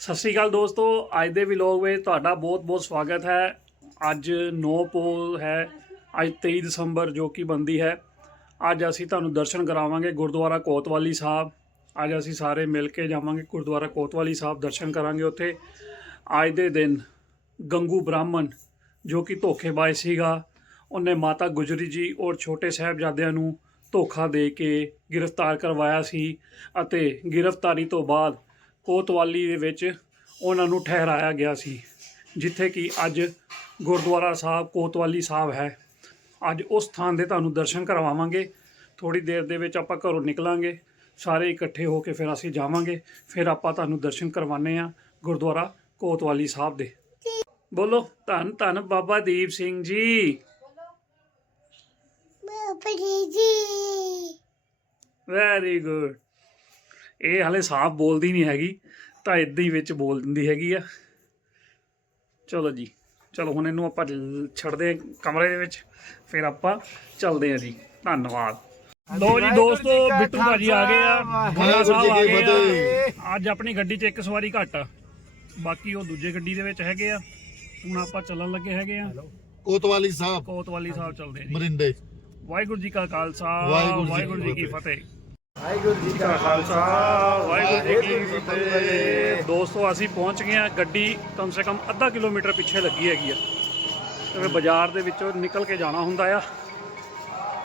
ਸਤਿ ਸ਼੍ਰੀ ਅਕਾਲ ਦੋਸਤੋ, ਅੱਜ ਦੇ ਵਲੌਗ ਵਿੱਚ ਤੁਹਾਡਾ ਬਹੁਤ-ਬਹੁਤ ਸਵਾਗਤ ਹੈ। ਅੱਜ 9 ਪੋਲ ਹੈ, ਅੱਜ 23 ਦਸੰਬਰ ਜੋ ਕਿ ਬੰਦੀ ਹੈ। ਅੱਜ ਅਸੀਂ ਤੁਹਾਨੂੰ ਦਰਸ਼ਨ ਕਰਾਵਾਂਗੇ ਗੁਰਦੁਆਰਾ ਕੋਤਵਾਲੀ ਸਾਹਿਬ। ਅੱਜ ਅਸੀਂ ਸਾਰੇ ਮਿਲ ਕੇ ਜਾਵਾਂਗੇ ਗੁਰਦੁਆਰਾ ਕੋਤਵਾਲੀ ਸਾਹਿਬ, ਦਰਸ਼ਨ ਕਰਾਂਗੇ ਉੱਥੇ। ਅੱਜ ਦੇ ਦਿਨ ਗੰਗੂ ਬ੍ਰਾਹਮਣ ਜੋ ਕਿ ਧੋਖੇਬਾਜ਼ ਸੀਗਾ, ਉਹਨੇ ਮਾਤਾ ਗੁਜਰੀ ਜੀ ਔਰ ਛੋਟੇ ਸਾਹਿਬਜ਼ਾਦਿਆਂ ਨੂੰ ਧੋਖਾ ਦੇ ਕੇ ਗ੍ਰਿਫਤਾਰ ਕਰਵਾਇਆ ਸੀ ਅਤੇ ਗ੍ਰਿਫਤਾਰੀ ਤੋਂ ਬਾਅਦ ਕੋਤਵਾਲੀ ਦੇ ਵਿੱਚ ਉਹਨਾਂ ਨੂੰ ਠਹਿਰਾਇਆ ਗਿਆ ਸੀ ਜਿੱਥੇ ਕਿ ਅੱਜ ਗੁਰਦੁਆਰਾ ਸਾਹਿਬ ਕੋਤਵਾਲੀ ਸਾਹਿਬ ਹੈ। ਅੱਜ ਉਸ ਥਾਂ ਦੇ ਤੁਹਾਨੂੰ ਦਰਸ਼ਨ ਕਰਵਾਵਾਂਗੇ। ਥੋੜੀ ਦੇਰ ਦੇ ਵਿੱਚ ਆਪਾਂ ਘਰੋਂ ਨਿਕਲਾਂਗੇ। ਸਾਰੇ ਇਕੱਠੇ ਹੋ ਕੇ ਫਿਰ ਅਸੀਂ ਜਾਵਾਂਗੇ। ਫਿਰ ਆਪਾਂ ਤੁਹਾਨੂੰ ਦਰਸ਼ਨ ਕਰਵਾਉਂਦੇ ਆ ਗੁਰਦੁਆਰਾ ਕੋਤਵਾਲੀ ਸਾਹਿਬ ਦੇ। ਬੋਲੋ ਧੰਨ ਧੰਨ ਬਾਬਾ ਦੀਪ ਸਿੰਘ ਜੀ। ਜੀ। ਵੈਰੀ ਗੁੱਡ ਇਹ ਹਲੇ ਸਾਫ਼ ਬੋਲਦੀ ਨਹੀਂ ਹੈਗੀ ਤਾਂ ਇਦਾਂ ਹੀ ਵਿੱਚ ਬੋਲ ਦਿੰਦੀ ਹੈਗੀ ਆ। ਚਲੋ ਜੀ ਚਲੋ ਹੁਣ ਇਹਨੂੰ ਆਪਾਂ ਛੱਡਦੇ ਹਾਂ ਕਮਰੇ ਦੇ ਵਿੱਚ ਫਿਰ ਆਪਾਂ ਚੱਲਦੇ ਹਾਂ ਜੀ। ਧੰਨਵਾਦ। ਲੋ ਜੀ ਦੋਸਤੋ ਬਿੱਟੂ ਭਾਜੀ ਆ ਗਏ ਆ। ਭੋਲਾ ਸਾਹਿਬ ਆ ਗਏ ਆ। ਅੱਜ ਆਪਣੀ ਗੱਡੀ 'ਚ ਇੱਕ ਸਵਾਰੀ ਘੱਟ ਆ। ਬਾਕੀ ਉਹ ਦੂਜੇ ਗੱਡੀ ਦੇ ਵਿੱਚ ਹੈਗੇ ਆ। ਹੁਣ ਆਪਾਂ ਚੱਲਣ ਲੱਗੇ ਹੈਗੇ ਆ। ਕੋਤਵਾਲੀ ਸਾਹਿਬ। ਕੋਤਵਾਲੀ ਸਾਹਿਬ ਚੱਲਦੇ ਆ ਜੀ। ਮਰਿੰਡੇ। ਵਾਹਿਗੁਰੂ ਜੀ ਕਾ ਖਾਲਸਾ ਵਾਹਿਗੁਰੂ ਜੀ ਕੀ ਫਤਿਹ। ਵਾਹਿਗੁਰੂ ਜੀ ਕਾ ਖਾਲਸਾ ਵਾਹਿਗੁਰੂ ਜੀ ਕੀ ਫਤਿਹ। ਦੋਸਤੋ ਅਸੀਂ ਪਹੁੰਚ ਗਏ ਹਾਂ ਗੱਡੀ ਕਮ ਸੇ ਕਮ ਅੱਧਾ ਕਿਲੋਮੀਟਰ ਪਿੱਛੇ ਲੱਗੀ ਹੈਗੀ ਆ। ਤੇ ਬਾਜ਼ਾਰ ਦੇ ਵਿੱਚੋਂ ਨਿਕਲ ਕੇ ਜਾਣਾ ਹੁੰਦਾ ਆ।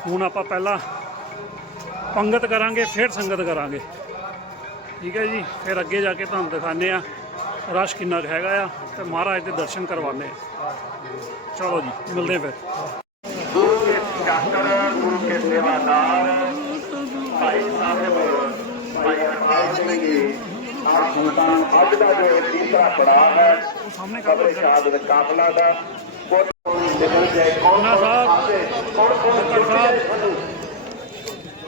ਹੁਣ ਆਪਾਂ ਪਹਿਲਾਂ ਪੰਗਤ ਕਰਾਂਗੇ ਫਿਰ ਸੰਗਤ ਕਰਾਂਗੇ। ਠੀਕ ਹੈ ਜੀ? ਫਿਰ ਅੱਗੇ ਜਾ ਕੇ ਤੁਹਾਨੂੰ ਦਿਖਾਣੇ ਆ ਰਸ਼ ਕਿੰਨਾ ਕੁ ਹੈਗਾ ਆ ਤੇ ਮਹਾਰਾਜ ਦੇ ਦਰਸ਼ਨ ਕਰਵਾਉਂਦੇ ਆ ਚਲੋ ਜੀ ਮਿਲਦੇ ਫਿਰ। ਗੁਰੂ ਕੇ ਚਾਕਰ ਗੁਰੂ ਕੇ ਸੇਵਾਦਾਰ। ਹਰਪਾਲ ਆਪ ਸੰਤਾਨ ਅੱਜ ਦਾ ਜੋ ਤੀਸਰਾ ਪੜਾਅ ਹੈ ਉਹ ਸਾਹਮਣੇ ਕਬਰ ਕਾਬਲ ਕਾਫਲਾ ਦਾ। ਕੋਟ ਨਿਕਲ ਜਾਏ ਕੌਣ ਸਾਹਿਬ, ਕੌਣ ਕੌਣ ਡਾਕਟਰ ਸਾਹਿਬ।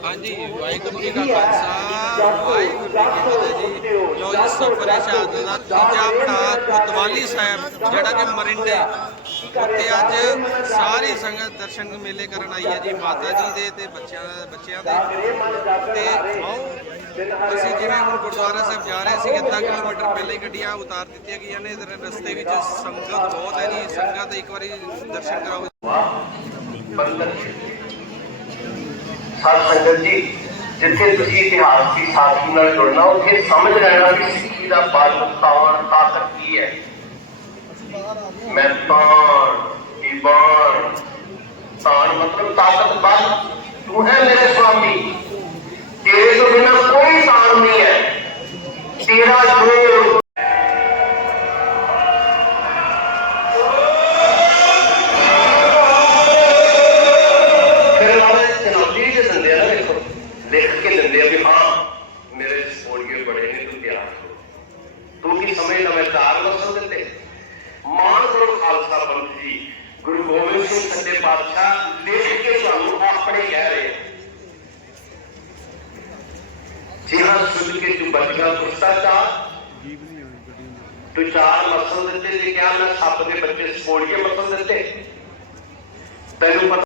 ਹਾਂਜੀ, ਵਾਹਿਗੁਰੂ ਜੀ ਕਾ ਖਾਲਸਾ, ਵਾਹਿਗੁਰੂ ਜੀ ਕੀ ਫਤਿਹ ਜੀ। ਲੋ ਜੀ, ਸਫਰ ਹੈ ਸ਼ਹਾਦਤ ਦਾ ਤੀਜਾ ਪੜਾਅ ਕੋਤਵਾਲੀ ਸਾਹਿਬ, ਜਿਹੜਾ ਕਿ ਮਰਿੰਡੇ ਉੱਤੇ ਅੱਜ ਸਾਰੀ ਸੰਗਤ ਦਰਸ਼ਨ ਮੇਲੇ ਕਰਨ ਆਈ ਹੈ ਜੀ, ਮਾਤਾ ਜੀ ਦੇ ਤੇ ਬੱਚਿਆਂ ਬੱਚਿਆਂ ਦੇ। ਤੇ ਆਓ, ਅਸੀਂ ਜਿਵੇਂ ਹੁਣ ਗੁਰਦੁਆਰਾ ਸਾਹਿਬ ਜਾ ਰਹੇ ਸੀ ਅੱਧਾ ਕਿਲੋਮੀਟਰ ਪਹਿਲੇ ਹੀ ਗੱਡੀਆਂ ਉਤਾਰ ਦਿੱਤੀਆਂ ਗਈਆਂ ਨੇ, ਇਧਰ ਰਸਤੇ ਵਿੱਚ ਸੰਗਤ ਬਹੁਤ ਹੈ ਜੀ। ਸੰਗਤ ਇੱਕ ਵਾਰੀ ਦਰਸ਼ਨ ਕਰਾਓ। ਸਾਧ ਸੰਗਤ ਜੀ, ਜਿੱਥੇ ਤੁਸੀਂ ਇਤਿਹਾਸ ਦੀ ਸਾਥੀ ਨਾਲ ਜੁੜਨਾ, ਉੱਥੇ ਸਮਝ ਲੈਣਾ ਵੀ ਸਿੱਖੀ ਦਾ ਬਲ ਤਾਣ ਤਾਕਤ ਕੀ ਹੈ। ਮੈਂ ਤਾਣ ਇਬਾਨ ਤਾਣ ਮਤਲਬ ਤਾਕਤ ਬਲ ਤੂੰ ਹੈ ਮੇਰੇ ਸੁਆਮੀ ਤੇਰੇ ਤੋਂ ਬਿਨਾ ਕੋਈ ਤਾਣ ਨਹੀਂ ਹੈ ਤੇਰਾ ਜੋਰ ਫਿਰ ਵਾਲੇ ਚਨਾਬੀ ਦੇ ਦਿੰਦੇ ਆ ਨਾ ਦੇਖੋ ਲਿਖ ਕੇ ਦਿੰਦੇ ਆ ਵੀ ਹਾਂ ਮੇਰੇ ਸੋੜੀਏ ਬੜੇ ਨੇ ਤੂੰ ਤਿਆਰ ਹੋ ਤੂੰ ਕੀ ਸਮਝਦਾ ਮੈਂ ਚਾਰ ਵਸਲ ਦਿੱਤੇ ਮਾਨ ਕਰੋ ਖਾਲਸਾ ਪੰਥ ਜੀ ਗੁਰੂ ਗੋਬਿੰਦ ਸਿੰਘ ਸੱਚੇ ਪਾਤਸ਼ਾਹ ਲਿਖ ਕੇ ਤੁਹਾਨੂੰ ਆਪਣੇ ਕਹਿ ਰਹੇ ਆ ਜੀ ਹਾਂ ਸੁਣ ਕੇ ਤੂੰ ਬਚਣਾ ਪੁੱਛਤਾ ਚਾਹ ਤੂੰ ਚਾਰ ਮਸਲ ਦਿੱਤੇ ਜੇ ਕਿਹਾ ਮੈਂ ਸੱਪ ਦੇ ਬੱਚੇ ਸਪੋੜੀਏ ਮਸਲ ਦਿੱਤੇ ਤੈਨੂੰ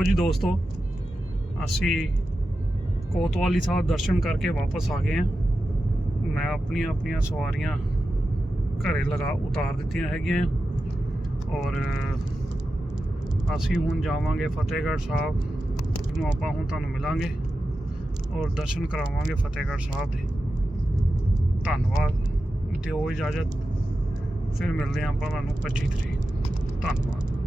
Thank ਜੀ ਦੋਸਤੋ, ਅਸੀਂ ਕੋਤਵਾਲੀ ਸਾਹਿਬ ਦਰਸ਼ਨ ਕਰਕੇ ਵਾਪਸ ਆ ਗਏ ਹਾਂ। ਮੈਂ ਆਪਣੀਆਂ ਆਪਣੀਆਂ ਸਵਾਰੀਆਂ ਘਰੇ ਲਗਾ ਉਤਾਰ ਦਿੱਤੀਆਂ ਹੈਗੀਆਂ ਔਰ ਅਸੀਂ ਹੁਣ ਜਾਵਾਂਗੇ ਫਤਿਹਗੜ੍ਹ ਸਾਹਿਬ ਨੂੰ ਆਪਾਂ ਹੁਣ ਤੁਹਾਨੂੰ ਮਿਲਾਂਗੇ ਔਰ ਦਰਸ਼ਨ ਕਰਾਵਾਂਗੇ ਫਤਿਹਗੜ੍ਹ ਸਾਹਿਬ ਦੇ। ਧੰਨਵਾਦ, ਦਿਓ ਇਜਾਜ਼ਤ। ਫਿਰ ਮਿਲਦੇ ਹਾਂ ਆਪਾਂ ਤੁਹਾਨੂੰ 25 ਤਰੀਕ। ਧੰਨਵਾਦ।